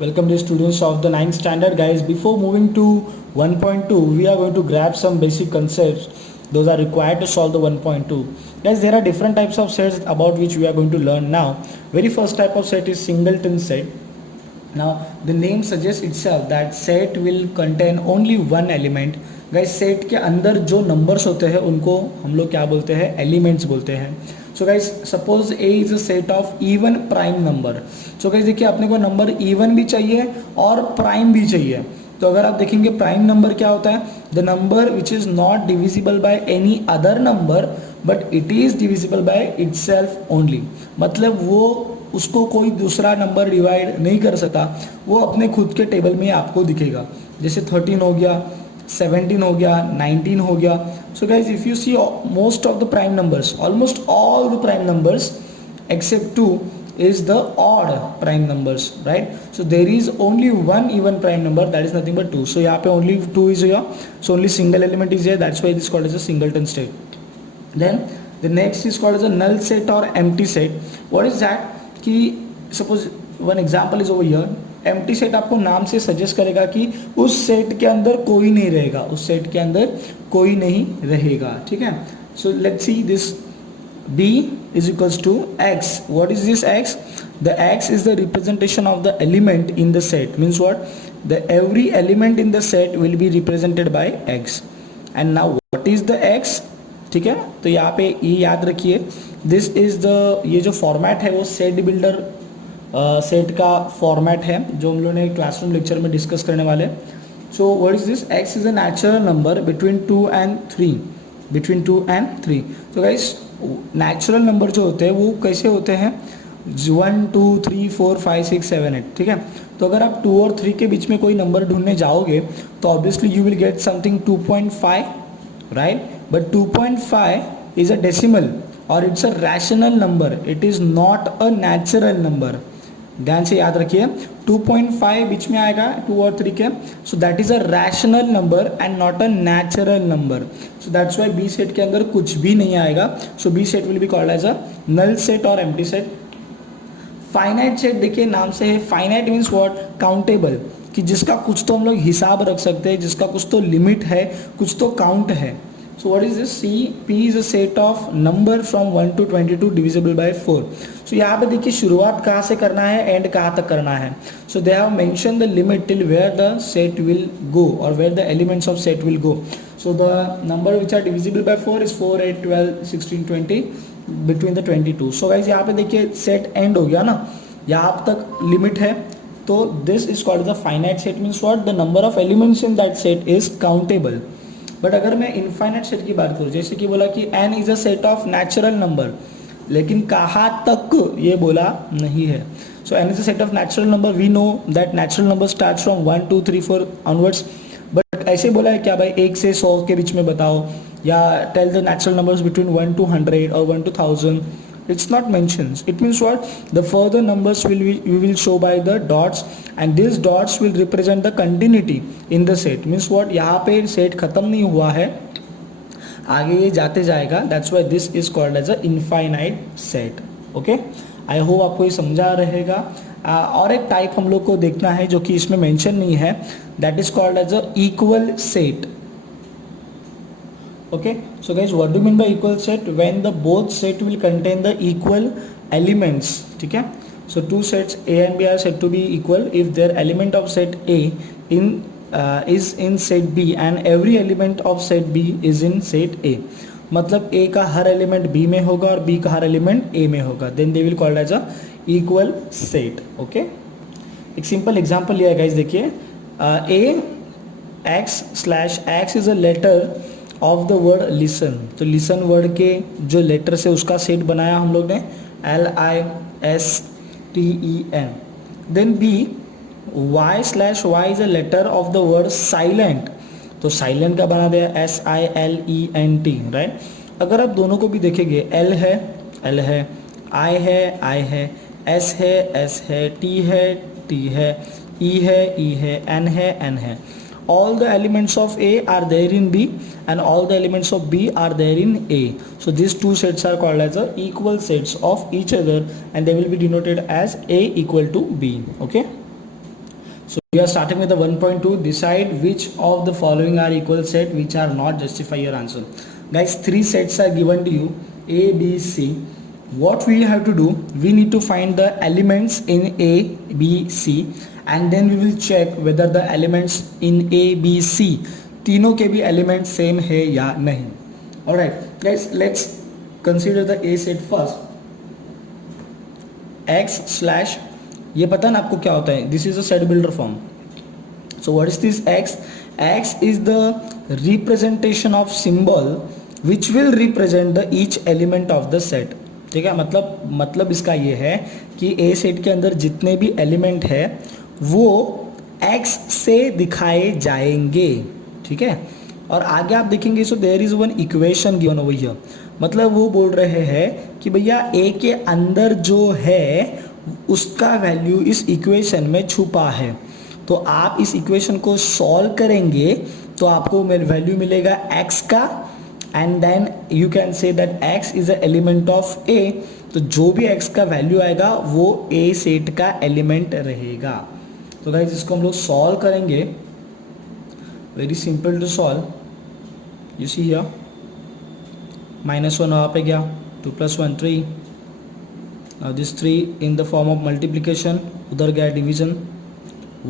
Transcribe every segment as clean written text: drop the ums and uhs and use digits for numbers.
Welcome to students of the ninth standard, guys. Before moving to 1.2, we are going to grab some basic concepts. Those are required to solve the 1.2. Guys, there are different types of sets about which we are going to learn now. Very first type of set is singleton set. Now, the name suggests itself that set will contain only one element. Guys set के अंदर जो numbers होते हैं उनको हम लोग क्या बोलते हैं, एलिमेंट्स बोलते हैं. So guys suppose A is a set of even prime number. So guys देखिए, अपने को नंबर इवन भी चाहिए और प्राइम भी चाहिए. तो अगर आप देखेंगे प्राइम नंबर क्या होता है, the number which is not divisible by any other number but it is divisible by itself only. मतलब वो उसको कोई दूसरा नंबर डिवाइड नहीं कर सकता, वो अपने खुद के टेबल में आपको दिखेगा. जैसे 13 हो गया, 17 हो गया, 19 हो गया. So guys if you see most of the prime numbers, almost all the prime numbers except 2 is the odd prime numbers, right? So there is only one even prime number, that is nothing but 2. So यहाँ पे only 2 is here, so only single element is here, that's why it is called as a singleton state. Then the next is called as a null set or empty set. What is that? कि suppose one example is over here. Empty set आपको नाम से suggest करेगा कि उस set के अंदर कोई नहीं रहेगा, उस सेट के अंदर कोई नहीं रहेगा. ठीक है. So let's see this B is equals to X. What is this X? The X is the representation of the element in the set. Means what? The every element in the set will be represented by X. And now what is the X? ठीक है. तो यहाँ पे ये याद रखिए, this is the, ये जो फॉर्मेट है वो सेट बिल्डर सेट का फॉर्मेट है जो हम लोगों ने क्लासरूम लेक्चर में डिस्कस करने वाले. So what is this? X is a natural number between 2 and 3. Between 2 and 3. तो गाइस नेचुरल नंबर जो होते हैं वो कैसे होते हैं? 1 2 3 4 5 6 7 8. ठीक है. तो अगर आप 2 और 3 के बीच में कोई नंबर ढूंढने जाओगे तो obviously you will get something 2.5, right? But 2.5 is a decimal और it's a rational number, it is not a natural number. ध्यान से याद रखिए, 2.5 बीच में आएगा 2 और 3 के. So that is a rational number and not a natural number. So that's why B set के अंदर कुछ भी नहीं आएगा. So B set will be called as a null set और एम्प्टी सेट. फाइनाइट सेट देखिए नाम से है. Finite means what? काउंटेबल, कि जिसका कुछ तो हम लोग हिसाब रख सकते हैं, जिसका कुछ तो लिमिट है, कुछ तो काउंट है. So what is this? C P is a set of number from 1 to 22 divisible by 4. So यहाँ पे देखिए शुरुआत कहाँ से करना है, एंड कहाँ तक करना है. So they have mentioned the limit till where the set will go or where the elements of set will go. So the number which are divisible by 4 is 4, 8, 12, 16, 20 between the 22. So guys यहाँ पे देखिए set end हो गया ना, यहाँ तक limit है. तो this is called the finite set. Means what? The number of elements in that set is countable. But अगर मैं इनफाइनाइट सेट की बात करूँ, जैसे कि बोला कि n is a set of natural number, लेकिन कहाँ तक ये बोला नहीं है. So n is a set of natural number. We know that natural number start from 1 2 3 4 onwards. But ऐसे बोला है क्या भाई 1 से 100 के बीच में बताओ, या tell the natural numbers between 1 to 100 और 1 to 1000. It's not mentioned. It means what? The further numbers we will show by the dots, and these dots will represent the continuity in the set. Means what? यहाँ पे set खत्म नहीं हुआ है, आगे ये जाते जाएगा. That's why this is called as a infinite set. Okay? I hope आपको ये समझा रहेगा. और एक टाइप हम लोग को देखना है जो कि इसमें मेंशन नहीं है. That is called as a equal set. Okay, so guys what do you mean by equal set? When the both set will contain the equal elements. ठीक है. So two sets A and B are said to be equal if their element of set A is in set B and every element of set B is in set A. मतलब A का हर element B में होगा और B का हर element A में होगा. Then they will called as a equal set. Okay. एक simple example लिया है गाइज. देखिए A x/x is a letter of the word listen. तो लिसन वर्ड के जो लेटर से उसका सेट बनाया हम लोग ने, LISTEN. Then B y/y is a letter of the word silent. तो साइलेंट का बना दिया SILENT, राइट. अगर आप दोनों को भी देखेंगे, L है, I है, S है, T है, E है, N है. All the elements of A are there in B and all the elements of B are there in A. So these two sets are called as the equal sets of each other and they will be denoted as A equal to B. Okay. So we are starting with the 1.2. Decide which of the following are equal set which are not. Justify your answer. Guys, 3 sets are given to you, A, B, C. What we have to do, we need to find the elements in A, B, C, and then we will check whether the elements in A, B, C तीनों के भी element same है या नहीं. Alright guys, let's consider the A set first. X slash, ये पता ना आपको क्या होता है, this is a set builder form. So what is this x? X is the representation of symbol which will represent the each element of the set. ठीक है, मतलब इसका ये है कि ए सेट के अंदर जितने भी एलिमेंट है वो एक्स से दिखाए जाएंगे. ठीक है, और आगे आप देखेंगे so there is one equation given over here. मतलब वो बोल रहे हैं कि भैया ए के अंदर जो है उसका वैल्यू इस इक्वेशन में छुपा है. तो आप इस इक्वेशन को सॉल्व करेंगे तो आपको वैल्यू मिलेगा x का, and then you can say that x is a element of a. तो जो भी x का वैल्यू आएगा वो a सेट का एलिमेंट रहेगा. तो गाइस इसको हम लोग सॉल्व करेंगे. Very simple to solve. You see here -1 वहाँ पे गया, 2 + 1 3. Now this 3 in the form of multiplication, उधर गया division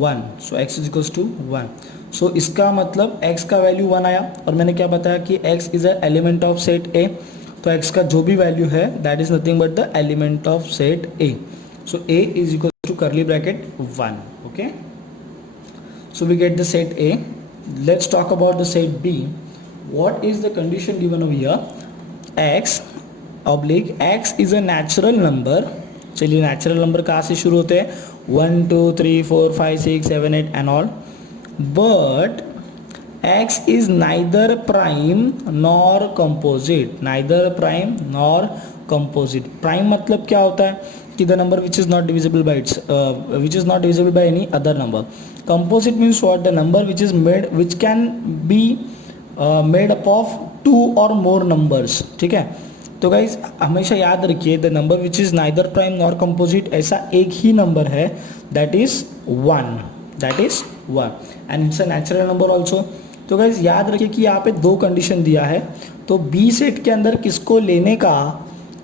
1. So x is equals to 1. So इसका मतलब x का वैल्यू 1 आया, और मैंने क्या बताया कि x is a element of set A. तो x का जो भी वैल्यू है that is nothing but the element of set A. So A is equal to curly bracket 1. Okay. So we get the set A. Let's talk about the set B. What is the condition given over here? x oblique x is a natural number. चलिए natural number कहाँ से शुरू होते हैं? 1 2 3 4 5 6 7 8 and all. But x is neither prime nor composite. neither prime nor composite. prime मतलब क्या होता है कि the number which is not divisible by its which is not divisible by any other number. composite means what? the number which can be made up of 2 or more numbers. ठीक है, तो guys हमेशा याद रखिए the number which is neither prime nor composite ऐसा एक ही number है, that is 1. And it's a natural number also. तो गाइज याद रखिए कि यहाँ पे 2 कंडीशन दिया है, तो बी सेट के अंदर किसको लेने का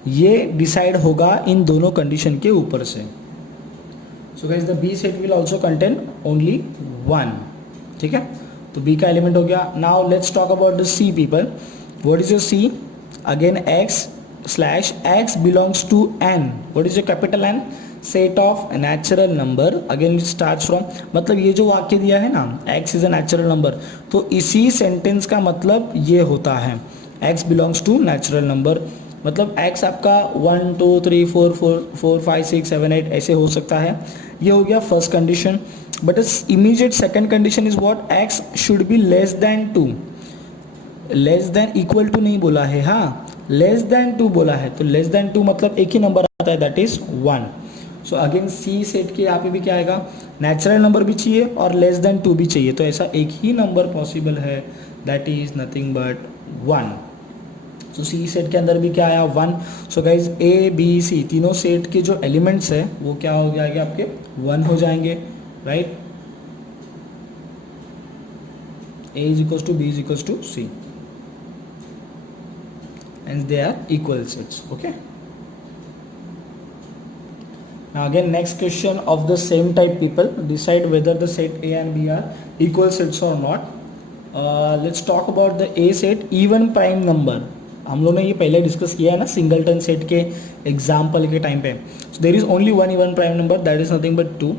ये डिसाइड होगा इन दोनों कंडीशन के ऊपर से. So guys the B set will also contain only 1. ठीक है, तो बी का एलिमेंट हो गया. Now let's talk about the C people. What is your C? Again x slash x belongs to n. what is your capital N? set of natural number. again it starts from, मतलब ये जो वाक्य दिया है ना x is a natural number, तो इसी sentence का मतलब ये होता है x belongs to natural number. मतलब x आपका 1 2 3 4 4 5 6 7 8 ऐसे हो सकता है. ये हो गया first condition. But immediate second condition is what? x should be less than 2. Less than equal to नहीं बोला है, हाँ लेस देन 2 बोला है. तो लेस देन 2 मतलब एक ही नंबर आता है, that is 1. So again C set के यहाँ पे भी क्या आएगा? नेचुरल नंबर भी चाहिए और लेस देन 2 भी चाहिए. तो ऐसा एक ही नंबर पॉसिबल है, that is nothing but 1. So C set के अंदर भी क्या आया? 1. So guys A B C तीनों सेट के जो एलिमेंट्स है वो क्या हो जाएंगे? आपके 1 हो जाएंगे, right? A is equals to B is equals to C, and they are equal sets. Okay, now again next question of the same type people. decide whether the set A and B are equal sets or not. Let's talk about the A set, even prime number. हम लोगों ने ये पहले discuss किया है ना singleton set के example के टाइम पे. So there is only one even prime number, that is nothing but 2.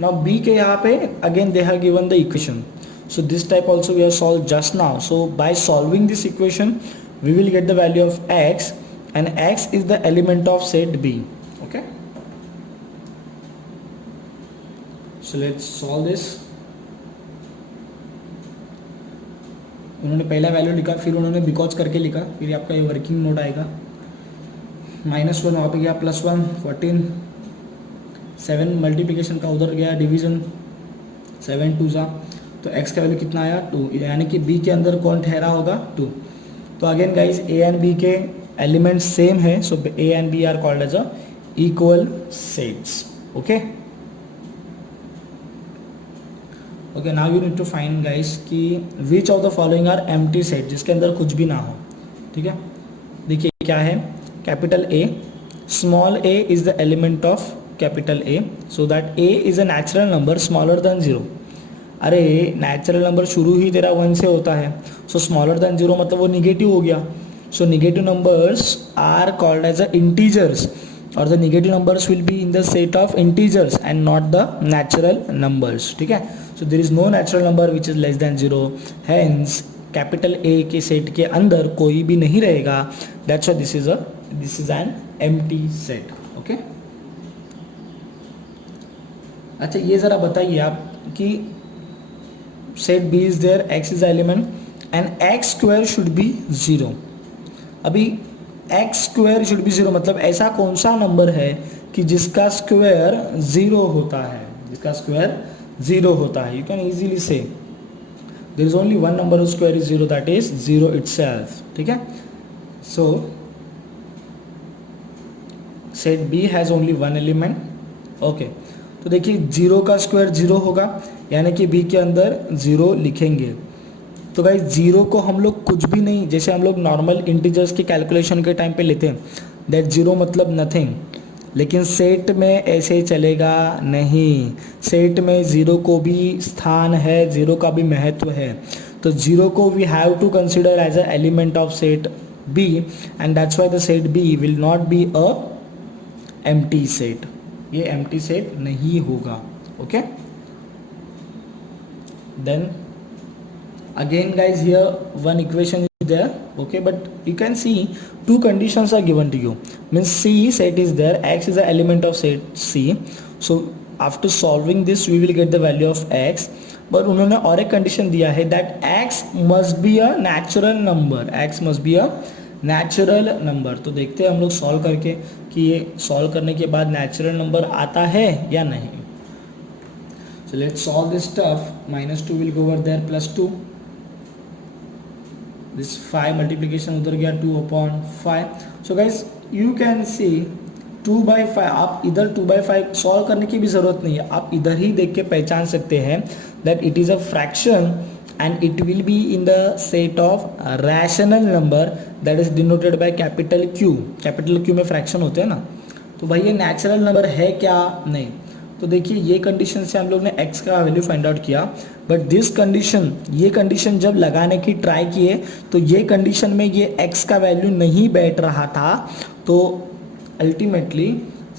Now B के यहाँ पे again they have given the equation. So this type also we have solved just now. So by solving this equation we will get the value of x, and x is the element of set B. Okay, so let's solve this. उन्होंने पहला value लिखा, फिर उन्होंने because करके लिखा, फिर आपका ये वर्किंग नोट आएगा. -1 वहाँ पे गया, +1 14, 7 मल्टीप्लिकेशन का उधर गया डिवीजन, 7 2 जा, तो x का वैल्यू कितना आया? 2. यानी कि b के अंदर कौन ठहरा होगा? 2. तो again guys a and b के एलिमेंट्स सेम है, so a and b are called as a equal sets. Okay, okay, now you need to find guys कि which of the following are empty set, जिसके अंदर कुछ भी ना हो. ठीक है, देखिए क्या है. Capital A, small A is the element of capital A, so that A is a natural number smaller than zero. अरे नेचुरल नंबर शुरू ही तेरा 1 से होता है, सो स्मॉलर देन जीरो मतलब वो निगेटिव हो गया. So negative numbers are called as a integers, और the negative numbers will be in the set of integers and not the natural numbers. ठीक है, so there is no natural number which is less than zero, hence capital A के set के अंदर कोई भी नहीं रहेगा. That's why this is an empty set. Okay, अच्छा ये ज़रा बताइए आप कि set B is there, x is the element and X square should be zero. अभी X square should be zero मतलब ऐसा कौन सा नंबर है कि जिसका स्क्वायर जीरो होता है, जिसका स्क्वायर जीरो होता है. You can easily say there is only one number square is zero, that is zero itself. ठीक है, so set B has only one element. Okay, तो देखिए जीरो का स्क्वायर जीरो होगा, यानी कि बी के अंदर जीरो लिखेंगे. तो गाइस जीरो को हम लोग कुछ भी नहीं, जैसे हम लोग नॉर्मल इंटीजर्स की कैलकुलेशन के टाइम पे लेते हैं, दैट जीरो मतलब नथिंग, लेकिन सेट में ऐसे चलेगा नहीं. सेट में ज़ीरो को भी स्थान है, ज़ीरो का भी महत्व है. तो ज़ीरो को we have to consider as a element of set B, and that's why the set B will not be a empty set. ये एम्प्टी सेट नहीं होगा. Okay, then again guys here one equation is there. Okay, but you can see two conditions are given to you, means C set is there, X is the element of set C. So after solving this we will get the value of X, but उन्होंने और एक condition दिया है that X must be a natural number, X must be a natural number. तो देखते हैं हम लोग सॉल्व करके कि ये सॉल्व करने के बाद नेचुरल नंबर आता है या नहीं. So let's solve this stuff. -2 will go over there, +2. This 5 multiplication उधर गया 2/5. So guys you can see 2/5, आप इधर 2/5 सॉल्व करने की भी ज़रूरत नहीं है, आप इधर ही देख के पहचान सकते हैं that it is a fraction and it will be in the set of rational number that is denoted by capital Q. capital Q में फ्रैक्शन होते हैं ना, तो भाई ये नेचुरल नंबर है क्या? नहीं. तो देखिए ये कंडीशन से हम लोग ने x का वैल्यू फाइंड आउट किया, बट दिस कंडीशन, ये कंडीशन जब लगाने की ट्राई किए तो ये कंडीशन में ये x का वैल्यू नहीं बैठ रहा था, तो अल्टीमेटली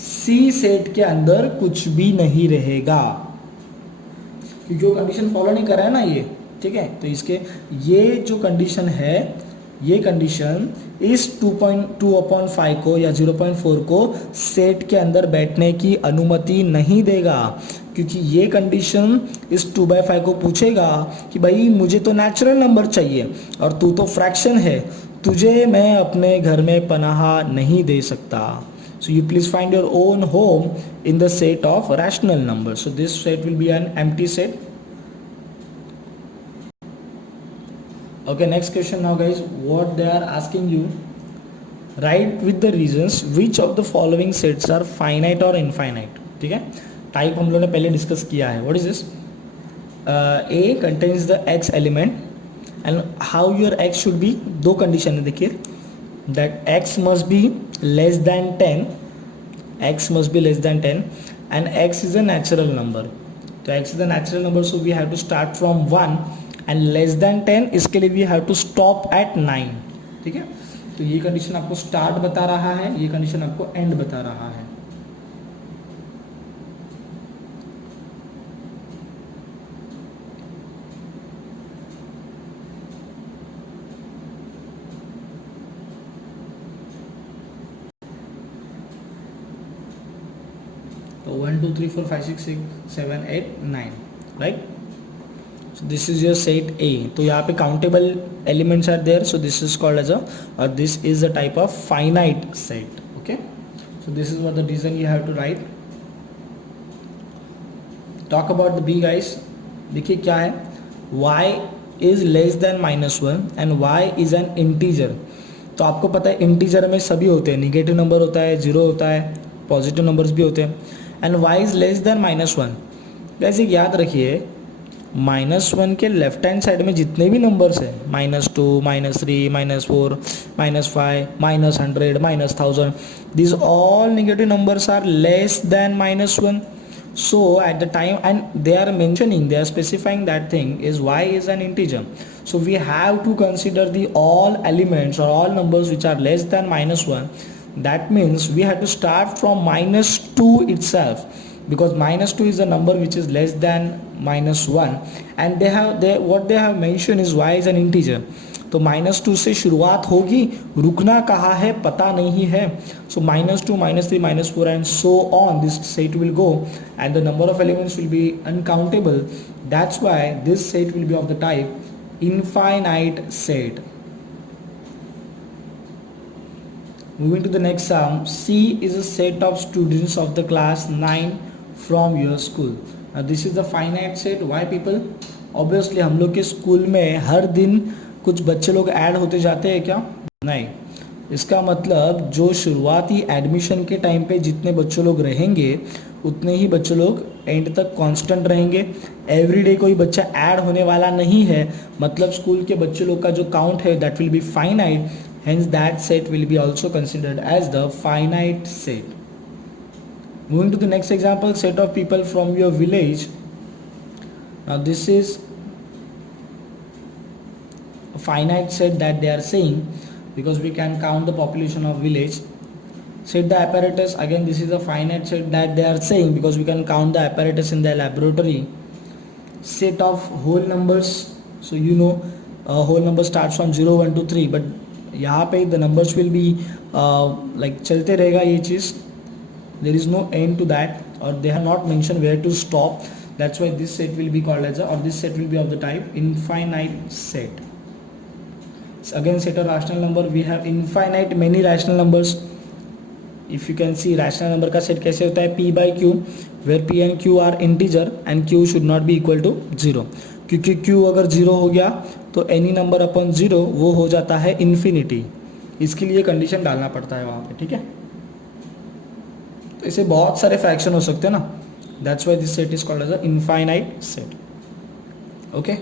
C सेट के अंदर कुछ भी नहीं रहेगा, क्योंकि वो कंडीशन फॉलो नहीं कर रहा है ना ये. ठीक है, तो इसके ये जो कंडीशन है, ये कंडीशन इस 2.2/5 को या 0.4 को सेट के अंदर बैठने की अनुमति नहीं देगा, क्योंकि ये कंडीशन इस 2/5 को पूछेगा कि भाई मुझे तो नेचुरल नंबर चाहिए और तू तो फ्रैक्शन है, तुझे मैं अपने घर में पनाह नहीं दे सकता. So you please find your own home in the set of rational number. So this set will B N empty set. Okay, next question now guys, what they are asking you, write with the reasons which of the following sets are finite or infinite. ठीक है, type हम लोगों ने पहले discuss किया है. What is this? A contains the x element and how your x should be, दो condition है देखिए, that x must be less than 10, x must be less than 10 and x is a natural number. तो x is a natural number, so we have to start from 1 and less than 10, इसके लिए we have to stop at 9. ठीक है, तो ये condition आपको start बता रहा है, ये कंडीशन आपको एंड बता रहा है. तो 1 2 3 4 5 6 7 8 9, right. So this is your set A. तो यहाँ पे countable elements are there, so this is called as a, or this is a type of finite set. Okay, so this is what the reason you have to write. Talk about the B guys. देखिए क्या है, y is less than -1 and y is an integer. तो आपको पता है integer में सभी होते हैं, निगेटिव नंबर होता है, जीरो होता है, पॉजिटिव नंबर्स भी होते हैं, and y is less than -1. वैसे याद रखिए -1 के लेफ्ट हैंड साइड में जितने भी नंबर्स है, -2, -3, -4, -5, -100, -1000, these all negative numbers are less than -1. So at the time, and they are mentioning, they are specifying that thing is y is an integer. So we have to consider the all elements or all numbers which are less than -1. That means we have to start from -2 itself, because -2 is a number which is less than -1, and what they have mentioned is y is an integer. तो -2 से शुरुआत होगी, रुकना कहाँ है पता नहीं है. So -2, -3, -4 and so on, this set will go and the number of elements will be uncountable. That's why this set will be of the type infinite set. Moving to the next sum, C is a set of students of the class 9 from your school. Now this is the finite set. Why people? Obviously हम लोग के school में हर दिन कुछ बच्चे लोग add होते जाते हैं क्या? नहीं. इसका मतलब जो शुरुआती एडमिशन के टाइम पे जितने बच्चे लोग रहेंगे उतने ही बच्चे लोग एंड तक कांस्टेंट रहेंगे. एवरीडे कोई बच्चा ऐड होने वाला नहीं है, मतलब स्कूल के बच्चे लोग का जो काउंट है that will be finite. Hence that set will be also considered as the finite set. Moving to the next example, set of people from your village. Now this is a finite set that they are saying, because we can count the population of village. Set the apparatus, again this is a finite set that they are saying because we can count the apparatus in the laboratory. Set of whole numbers, so you know whole number starts from 0, 1, 2, 3, but यहाँ पे the numbers will be like चलते रहेगा ये चीज़. There is no end to that, or they have not mentioned where to stop. That's why this set will be called as or this set will be of the type infinite set. So again, set of rational number, we have infinite many rational numbers. If you can see rational number का set कैसे होता है, P by Q, where P and Q are integer and Q should not be equal to 0. क्योंकि Q अगर 0 हो गया तो any number upon 0 वो हो जाता है इन्फिनिटी. इसके लिए कंडीशन डालना पड़ता है वहाँ पे, ठीक है. तो इसे बहुत सारे फ्रैक्शन हो सकते हैं ना. That's why this set is called as a infinite set. Okay.